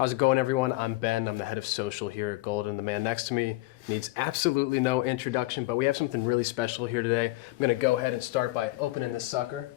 How's it going, everyone? I'm Ben. I'm the head of social here at Goldin. The man next to me needs absolutely no introduction, but we have something really special here today. I'm going to go ahead and start by opening this sucker.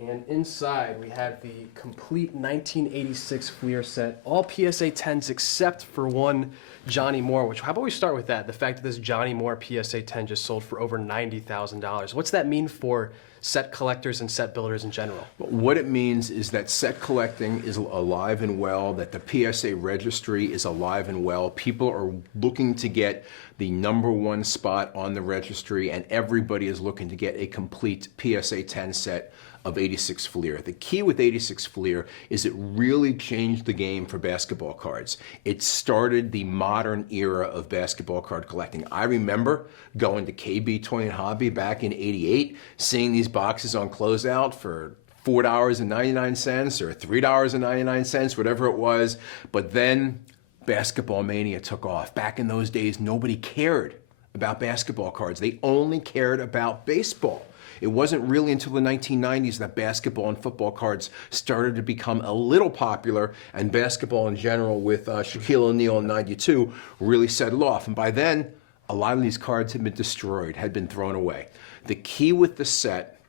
And inside, we have the complete 1986 Fleer set, all PSA 10s except for one Johnny Moore, which, how about we start with that? The fact that this Johnny Moore PSA 10 just sold for over $90,000. What's that mean for set collectors and set builders in general? What it means is that set collecting is alive and well, that the PSA registry is alive and well. People are looking to get the #1 spot on the registry, and everybody is looking to get a complete PSA 10 set of 86 Fleer. The key with 86 Fleer is it really changed the game for basketball cards. It started the modern era of basketball card collecting. I remember going to KB Toy and Hobby back in '88, seeing these boxes on closeout for $4.99 or $3.99, whatever it was. But then basketball mania took off. Back in those days, nobody cared about basketball cards. They only cared about baseball. It wasn't really until the 1990s that basketball and football cards started to become a little popular, and basketball in general with Shaquille O'Neal in '92 really set it off. And by then, a lot of these cards had been destroyed, had been thrown away. The key with the set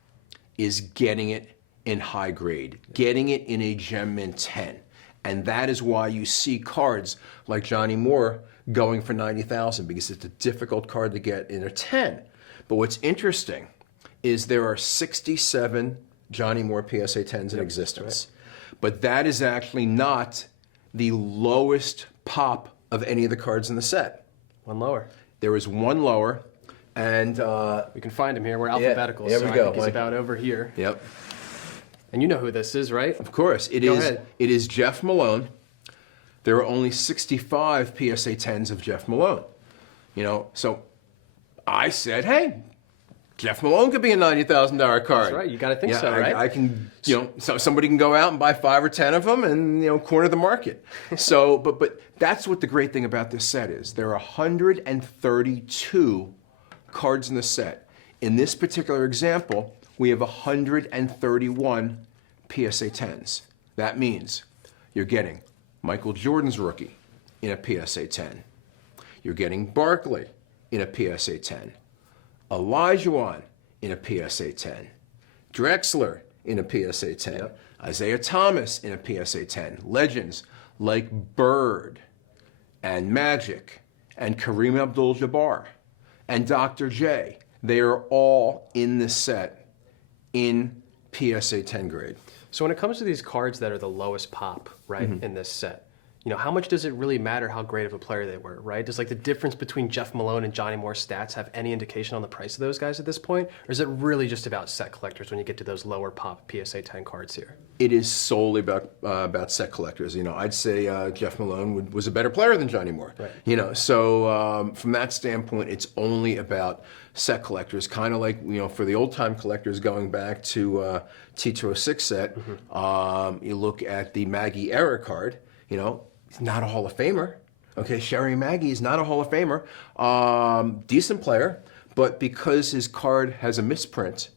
is getting it in high grade, getting it in a Gem Mint 10. And that is why you see cards like Johnny Moore going for $90,000, because it's a difficult card to get in a 10. But what's interesting is there are 67 Johnny Moore PSA 10s in existence. Right. But that is actually not the lowest pop of any of the cards in the set. One lower. There is one lower, and we can find him here. We're alphabetical, yeah, so I think he's about over here. Yep. And you know who this is, right? Of course. It is Jeff Malone. There are only 65 PSA 10s of Jeff Malone. You know, so I said, hey, Jeff Malone could be a $90,000 card. That's right. You got to think so, right? I can, somebody can go out and buy 5 or 10 of them and, corner the market. So, but that's what the great thing about this set is. There are 132 cards in the set. In this particular example, we have 131 PSA 10s. That means you're getting Michael Jordan's rookie in a PSA 10. You're getting Barkley in a PSA 10. Olajuwon in a PSA 10. Drexler in a PSA 10. Yep. Isaiah Thomas in a PSA 10. Legends like Bird and Magic and Kareem Abdul-Jabbar and Dr. J. They are all in this set in PSA 10 grade. So when it comes to these cards that are the lowest pop, right, in this set, how much does it really matter how great of a player they were, right? Does the difference between Jeff Malone and Johnny Moore's stats have any indication on the price of those guys at this point? Or is it really just about set collectors when you get to those lower pop PSA 10 cards here? It is solely about set collectors. I'd say Jeff Malone was a better player than Johnny Moore. Right. So from that standpoint, it's only about set collectors, kind of like, for the old-time collectors going back to T206 set, you look at the Maggie era card, he's not a Hall of Famer. Okay, Sherry Maggie is not a Hall of Famer. Decent player, but because his card has a misprint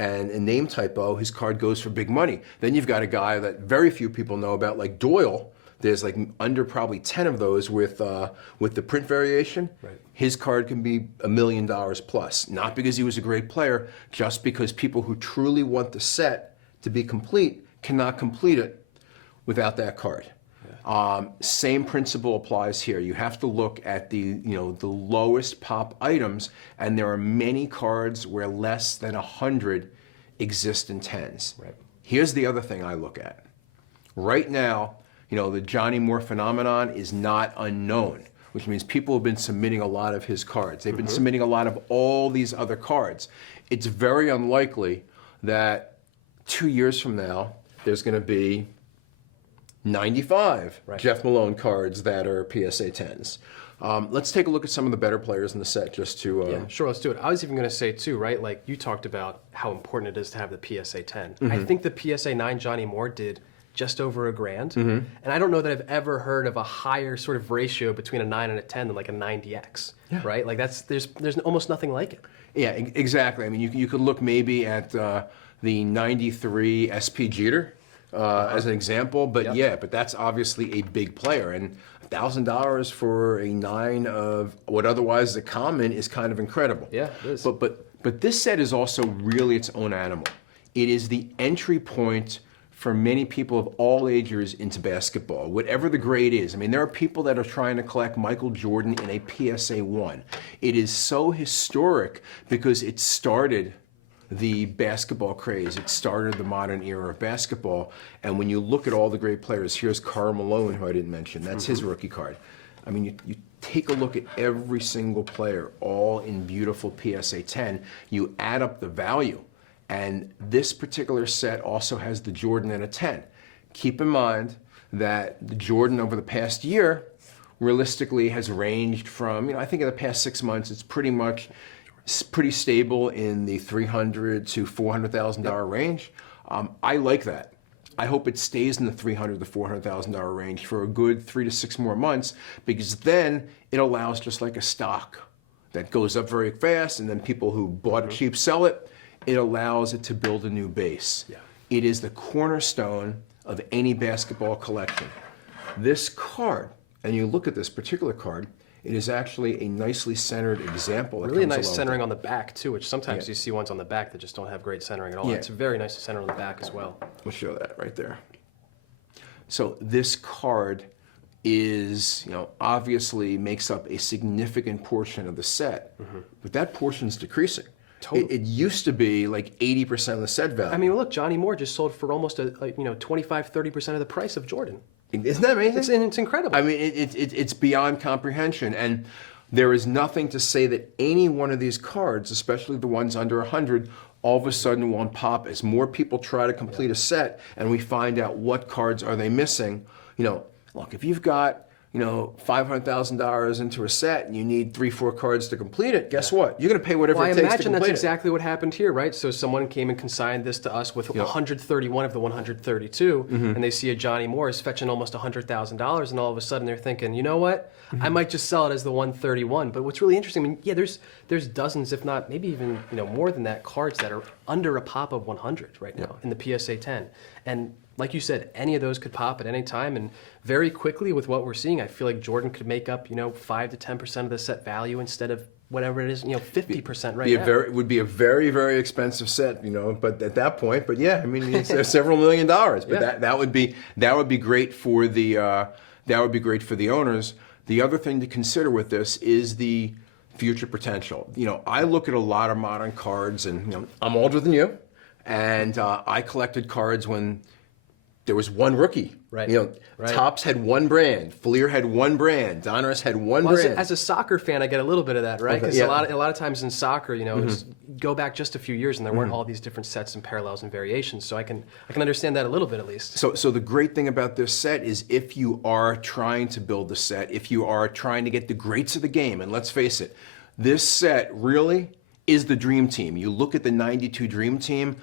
and a name typo, his card goes for big money. Then you've got a guy that very few people know about, like Doyle. There's like under probably 10 of those with the print variation. Right. His card can be $1 million plus. Not because he was a great player, just because people who truly want the set to be complete cannot complete it without that card. Same principle applies here. You have to look at the lowest pop items, and there are many cards where less than 100 exist in 10s. Right. Here's the other thing I look at. Right now, the Johnny Moore phenomenon is not unknown, which means people have been submitting a lot of his cards. They've been submitting a lot of all these other cards. It's very unlikely that 2 years from now, there's going to be 95 Jeff Malone cards that are PSA 10s. Let's take a look at some of the better players in the set just to... Yeah, sure, let's do it. I was even going to say, too, right, like you talked about how important it is to have the PSA 10. I think the PSA 9 Johnny Moore did just over $1,000. And I don't know that I've ever heard of a higher sort of ratio between a 9 and a 10 than like a 90X, right? Like there's almost nothing like it. Yeah, exactly. I mean, you could look maybe at the 93 SP Jeter. as an example. But yeah, but that's obviously a big player, and $1,000 for a 9 of what otherwise is a common is kind of incredible. Yeah, it is. But this set is also really its own animal. It is the entry point for many people of all ages into basketball, whatever the grade is. I mean, there are people that are trying to collect Michael Jordan in a PSA 1. It is so historic because it started the basketball craze. It started the modern era of basketball. And when you look at all the great players, here's Karl Malone, who I didn't mention. That's his rookie card. I mean, you take a look at every single player, all in beautiful PSA 10. You add up the value. And this particular set also has the Jordan and a 10. Keep in mind that the Jordan over the past year realistically has ranged from, I think in the past 6 months, it's pretty stable in the $300,000 to $400,000 range. I like that. I hope it stays in the $300,000 to $400,000 range for a good 3 to 6 more months, because then it allows, just like a stock that goes up very fast and then people who bought it cheap sell it, it allows it to build a new base. Yeah. It is the cornerstone of any basketball collection. This card, and you look at this particular card, it is actually a nicely centered example. Really nice centering on the back, too, which sometimes you see ones on the back that just don't have great centering at all. Yeah. It's very nice to center on the back as well. We'll show that right there. So this card is, obviously makes up a significant portion of the set, but that portion's decreasing. Totally. It used to be like 80% of the set value. I mean, look, Johnny Moore just sold for almost 25-30% of the price of Jordan. Isn't that amazing? It's incredible. I mean, it's beyond comprehension, and there is nothing to say that any one of these cards, especially the ones under 100, all of a sudden won't pop as more people try to complete a set, and we find out what cards are they missing. Look, if you've got $500,000 into a set and you need 3-4 cards to complete it, guess what? You're going to pay whatever it takes to complete it. I imagine that's exactly what happened here, right? So someone came and consigned this to us with 131 of the 132, and they see a Johnny Moore is fetching almost $100,000, and all of a sudden they're thinking, you know what? I might just sell it as the 131. But what's really interesting, I mean, yeah, there's dozens, if not maybe even more than that, cards that are under a pop of 100 right now in the PSA 10. And like you said, any of those could pop at any time, and very quickly with what we're seeing, I feel like Jordan could make up 5 to 10% of the set value instead of whatever it is, 50% right now. It would be a very, very expensive set, But at that point, I mean, it's several $1 million. But that would be great for the owners. The other thing to consider with this is the future potential. I look at a lot of modern cards, and I'm older than you, and I collected cards when there was one rookie. Right. Topps had one brand, Fleer had one brand, Donruss had one brand. As a soccer fan, I get a little bit of that, right? Because a lot of times in soccer, go back just a few years, and there weren't all these different sets and parallels and variations. So I can understand that a little bit at least. So the great thing about this set is, if you are trying to build the set, if you are trying to get the greats of the game, and let's face it, this set really is the dream team. You look at the '92 dream team,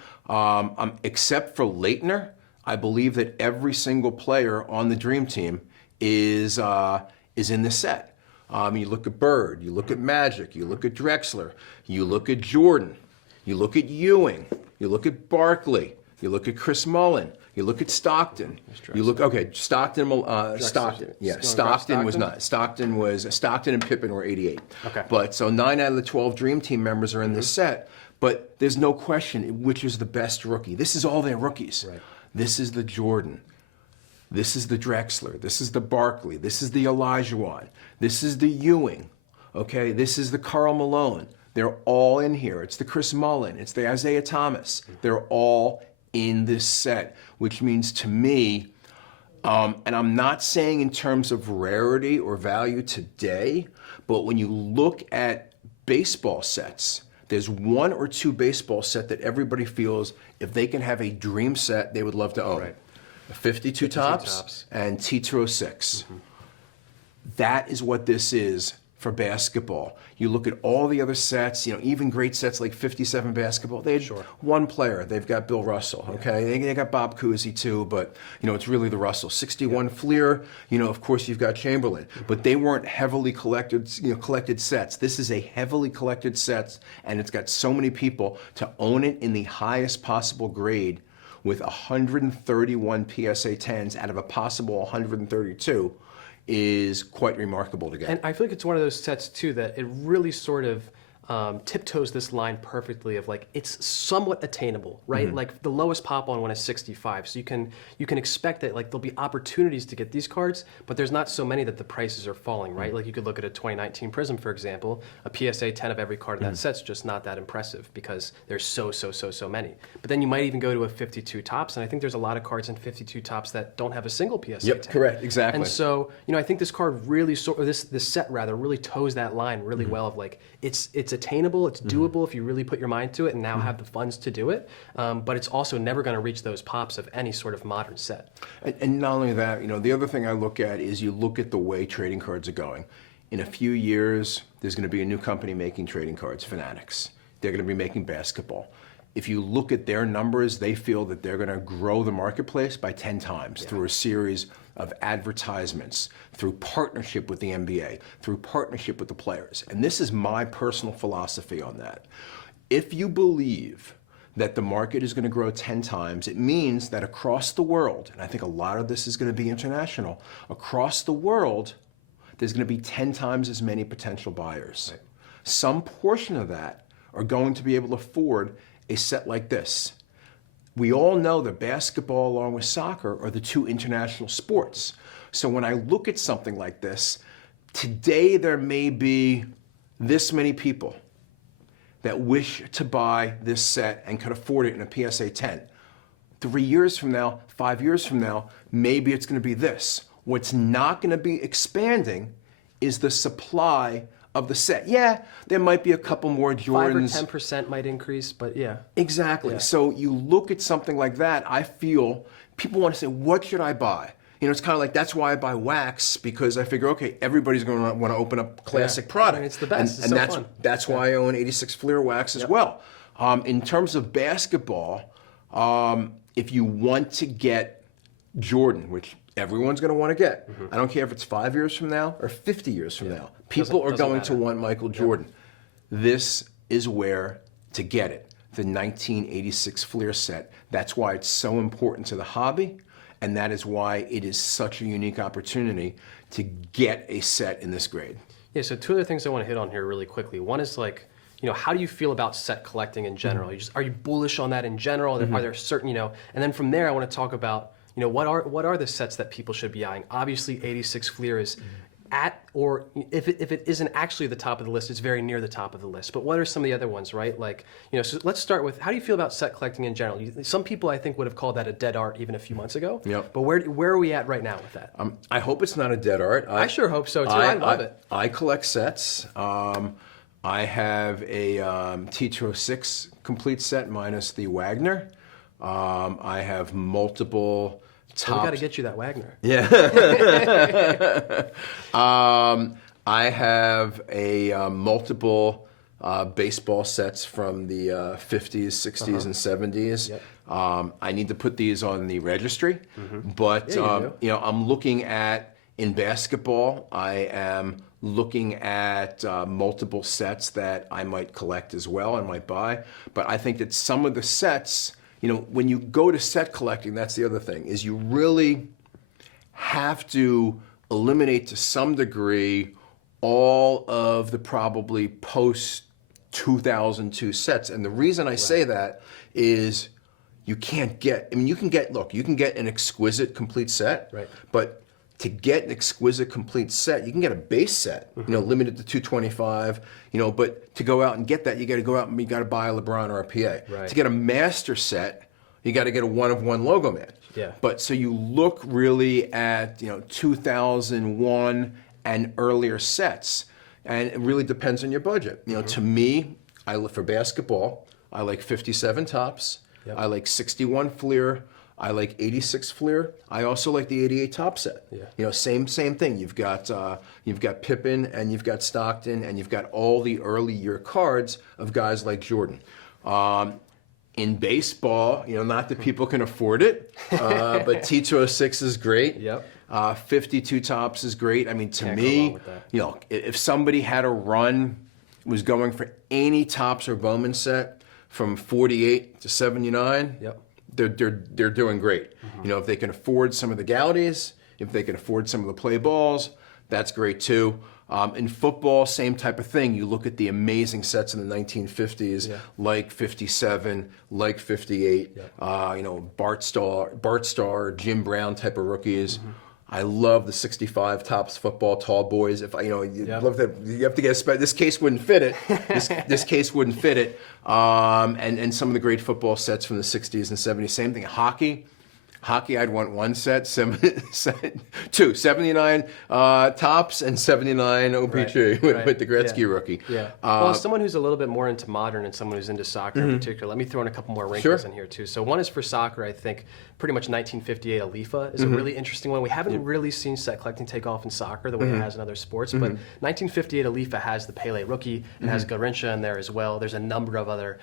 except for Leitner, I believe that every single player on the Dream Team is in this set. You look at Bird, you look at Magic, you look at Drexler, you look at Jordan, you look at Ewing, you look at Barkley, you look at Chris Mullin, you look at Stockton. You look Stockton. Yeah, Stockton was not. Stockton and Pippen were 88. Okay. But so 9 out of the 12 Dream Team members are in this set. But there's no question which is the best rookie. This is all their rookies. Right. This is the Jordan. This is the Drexler. This is the Barkley. This is the Olajuwon. This is the Ewing. Okay, this is the Karl Malone. They're all in here. It's the Chris Mullin. It's the Isaiah Thomas. They're all in this set, which means to me, and I'm not saying in terms of rarity or value today, but when you look at baseball sets, there's 1 or 2 baseball set that everybody feels if they can have a dream set, they would love to own. Right. 52 Topps and T206. That is what this is for basketball. You look at all the other sets, even great sets like 57 basketball, they had one player. They've got Bill Russell, okay? They got Bob Cousy too, but, it's really the Russell. 61 Fleer, of course you've got Chamberlain. But they weren't heavily collected sets. This is a heavily collected set, and it's got so many people to own it in the highest possible grade with 131 PSA 10s out of a possible 132 is quite remarkable to get. And I feel like it's one of those sets too that it really sort of tiptoes this line perfectly of like it's somewhat attainable, right? Like the lowest pop on one is 65, so you can expect that like there'll be opportunities to get these cards, but there's not so many that the prices are falling, right? Like you could look at a 2019 Prism, for example, a PSA 10 of every card in that set's just not that impressive because there's so many. But then you might even go to a 52 tops, and I think there's a lot of cards in 52 tops that don't have a single PSA 10. Yep, correct, exactly. And so I think this card really this set rather really toes that line really well of like it's attainable, it's doable if you really put your mind to it and now have the funds to do it, but it's also never going to reach those pops of any sort of modern set. And not only that, the other thing I look at is you look at the way trading cards are going. In a few years, there's going to be a new company making trading cards, Fanatics. They're going to be making basketball. If you look at their numbers, they feel that they're going to grow the marketplace by 10 times through a series of advertisements, through partnership with the NBA, through partnership with the players. And this is my personal philosophy on that. If you believe that the market is going to grow 10 times, it means that across the world, and I think a lot of this is going to be international, across the world, there's going to be 10 times as many potential buyers. Right. Some portion of that are going to be able to afford a set like this. We all know that basketball along with soccer are the two international sports. So when I look at something like this, today there may be this many people that wish to buy this set and could afford it in a PSA 10. 3 years from now, 5 years from now, maybe it's going to be this. What's not going to be expanding is the supply of the set. Yeah, there might be a couple more Jordans. 5 or 10% might increase, but yeah. Exactly. Yeah. So you look at something like that, I feel people want to say, what should I buy? It's kind of like, that's why I buy wax, because I figure, okay, everybody's going to want to open up classic product. I mean, it's the best. And it's so fun. That's why I own 86 Fleer wax as well. In terms of basketball, if you want to get Jordan, which everyone's going to want to get, I don't care if it's 5 years from now or 50 years from now, people are going to want Michael Jordan. This is where to get it, the 1986 Fleer set. That's why it's so important to the hobby, and that is why it is such a unique opportunity to get a set in this grade. Yeah, so two other things I want to hit on here really quickly. One is like, how do you feel about set collecting in general? Are you bullish on that in general? Are there certain, and then from there I want to talk about, what are the sets that people should be eyeing? Obviously 86 Fleer is at, or if it isn't actually the top of the list, it's very near the top of the list. But what are some of the other ones, right? Like, so let's start with, how do you feel about set collecting in general? Some people I think would have called that a dead art even a few months ago. Yep. But where are we at right now with that? I hope it's not a dead art. I sure hope so too. I love it. I collect sets. I have a T206 complete set minus the Wagner. I have multiple tops. Well, we got to get you that Wagner. Yeah. I have a multiple baseball sets from the 50s, 60s, and 70s. Yep. I need to put these on the registry, but I'm looking at, in basketball, I am looking at multiple sets that I might collect as well and might buy. But I think that some of the sets, when you go to set collecting, that's the other thing, is you really have to eliminate to some degree all of the probably post-2002 sets. And the reason I say that is you can't get, you can get an exquisite complete set, right, but to get an exquisite complete set, you can get a base set, limited to 225, but to go out and get that, you got to go out and you got to buy a LeBron or a PA. Right. To get a master set, you got to get a one-of-one logo man. Yeah. But so you look really at, 2001 and earlier sets, and it really depends on your budget. To me, for basketball, I like 57 tops. Yep. I like 61 Fleer. I like 86 Fleer. I also like the 88 top set. Yeah. Same thing. You've got Pippen and you've got Stockton and you've got all the early year cards of guys like Jordan. In baseball, not that people can afford it, but T206 is great. Yep. 52 tops is great. To Can't go me, wrong with that. if somebody had a run, was going for any tops or Bowman set from 48 to 79. Yep. they're doing great. You know, if they can afford some of the Gaudies, if they can afford some of the play balls, that's great too. In football, same type of thing. You look at the amazing sets in the 1950s, like 57, like 58. You know, Bart Starr, Jim Brown type of rookies. I love the 65 tops football tall boys. If you know, love that. You have to get this case wouldn't fit it. This case wouldn't fit it. And some of the great football sets from the 60s and 70s. Same thing. Hockey, I'd want one set, 79 tops and 79 OPG with the Gretzky rookie. Yeah. Well, as someone who's a little bit more into modern and someone who's into soccer in particular, let me throw in a couple more wrinkles in here too. So one is for soccer, I think pretty much 1958 Alifa is a really interesting one. We haven't really seen set collecting take off in soccer the way it has in other sports, but 1958 Alifa has the Pele rookie, it has Garincha in there as well. There's a number of other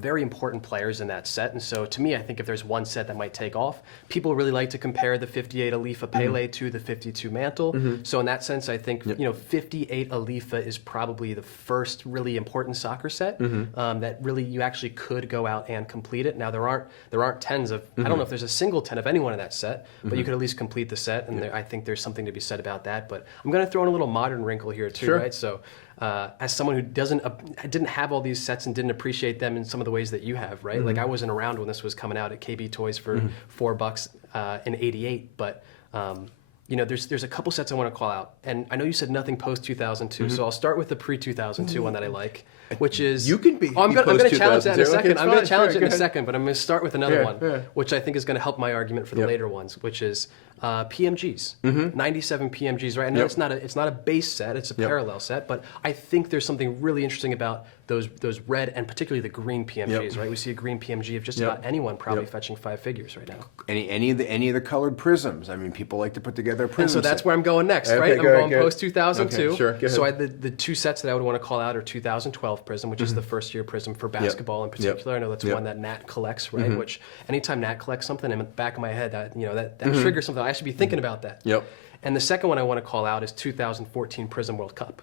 very important players in that set, and so to me, I think if there's one set that might take off, people really like to compare the 58 Alifa Pele to the 52 Mantle. So in that sense, I think 58 Alifa is probably the first really important soccer set that really you actually could go out and complete it. Now there aren't tens of I don't know if there's a single 10 of anyone in that set, but you could at least complete the set, and I think there's something to be said about that. But I'm going to throw in a little modern wrinkle here too, right? So as someone who didn't have all these sets and didn't appreciate them in some of the ways that you have, right? Like I wasn't around when this was coming out at KB Toys for $4 in '88, but you know, there's a couple sets I want to call out, and I know you said nothing post 2002, so I'll start with the pre 2002 one that I like, which is you can be. I'm going to challenge that in a second. Okay, I'm going to challenge it in a second, but I'm going to start with another one, which I think is going to help my argument for the later ones, which is PMGs, 97 PMGs, right? I know it's not a base set, it's a parallel set, but I think there's something really interesting about those red and particularly the green PMGs, right? We see a green PMG of just about anyone probably fetching 5 figures right now. Any of the colored prisms. I mean, people like to put together a prism. And so that's where I'm going next, okay, right? I'm going post 2002. Okay, sure, go ahead. So the two sets that I would want to call out are 2012 Prism, which is the first year Prism for basketball in particular. I know that's one that Nat collects, right? Which anytime Nat collects something, in the back of my head, that triggers something. I should be thinking about that. And the second one I want to call out is 2014 Prism World Cup,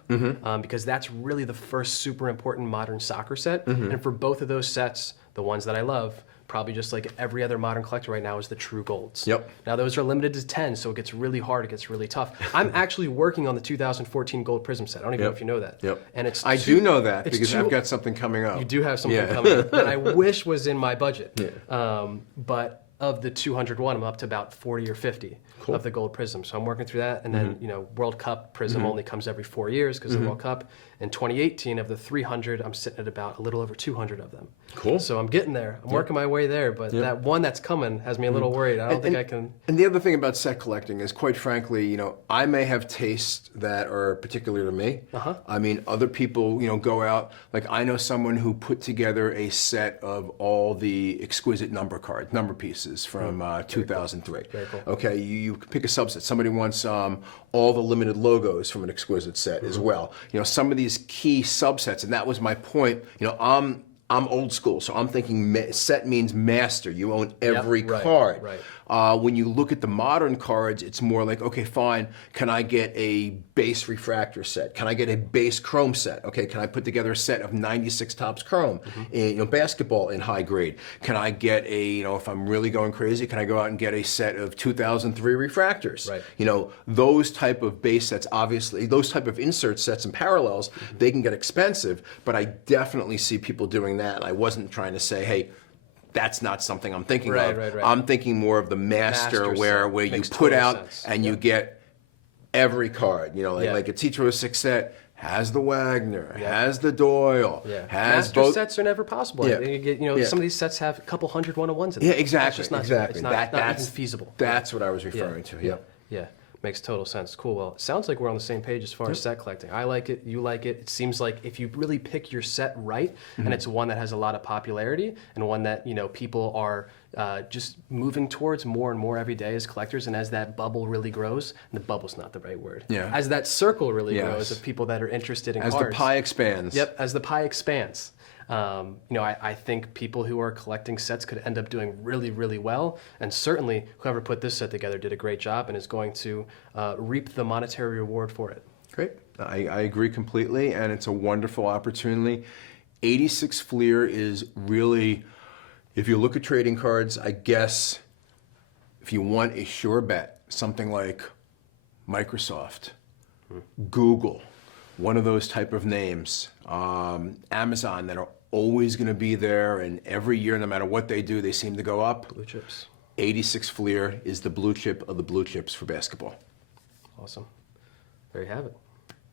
because that's really the first super important modern soccer set. And for both of those sets, the ones that I love, probably just like every other modern collector right now, is the true golds. Now those are limited to 10, so it gets really hard, it gets really tough. I'm actually working on the 2014 gold Prism set. I don't even know if you know that. And I do know that because I've got something coming up. You do have something coming up that I wish was in my budget. But of the 201, I'm up to about 40 or 50 of the gold Prism. So I'm working through that. And then, World Cup Prism only comes every 4 years because of the World Cup. In 2018, of the 300, I'm sitting at about a little over 200 of them. Cool. So I'm getting there. I'm working my way there. But that one that's coming has me a little worried. I don't think I can. And the other thing about set collecting is, quite frankly, I may have tastes that are particular to me. I mean, other people, go out. Like, I know someone who put together a set of all the exquisite number pieces from 2003. Very cool. Okay, you pick a subset. Somebody wants all the limited logos from an exquisite set as well. Some of these key subsets, and that was my point. I'm old school, so I'm thinking set means master. You own every card. When you look at the modern cards, it's more like, okay, fine, can I get a base refractor set? Can I get a base chrome set? Okay, can I put together a set of 96 tops chrome, in, basketball in high grade? Can I get a, if I'm really going crazy, can I go out and get a set of 2003 refractors? Those type of base sets, obviously, those type of insert sets and parallels, they can get expensive, but I definitely see people doing that, and I wasn't trying to say, hey, that's not something I'm thinking of. I'm thinking more of the master where you put out and you get every card. Like a T206 set has the Wagner, has the Doyle, has master both. sets are never possible. You get, some of these sets have a couple hundred one-on-ones in them. Exactly. It's just not, It's not even feasible. That's what I was referring to. Yeah. Makes total sense. Cool. Well, it sounds like we're on the same page as far as set collecting. I like it. You like it. It seems like if you really pick your set right, and it's one that has a lot of popularity and one that people are just moving towards more and more every day as collectors, and as that bubble really grows, and the bubble's not the right word. As that circle really grows of people that are interested in cards. As the pie expands. As the pie expands. I think people who are collecting sets could end up doing really, really well, and certainly whoever put this set together did a great job and is going to reap the monetary reward for it. Great. I agree completely, and it's a wonderful opportunity. 86 Fleer is really, If you look at trading cards, I guess if you want a sure bet, something like Microsoft, Google, one of those type of names, Amazon, that are always going to be there, and every year, no matter what they do, they seem to go up. Blue chips. 86 Fleer is the blue chip of the blue chips for basketball. Awesome. There you have it.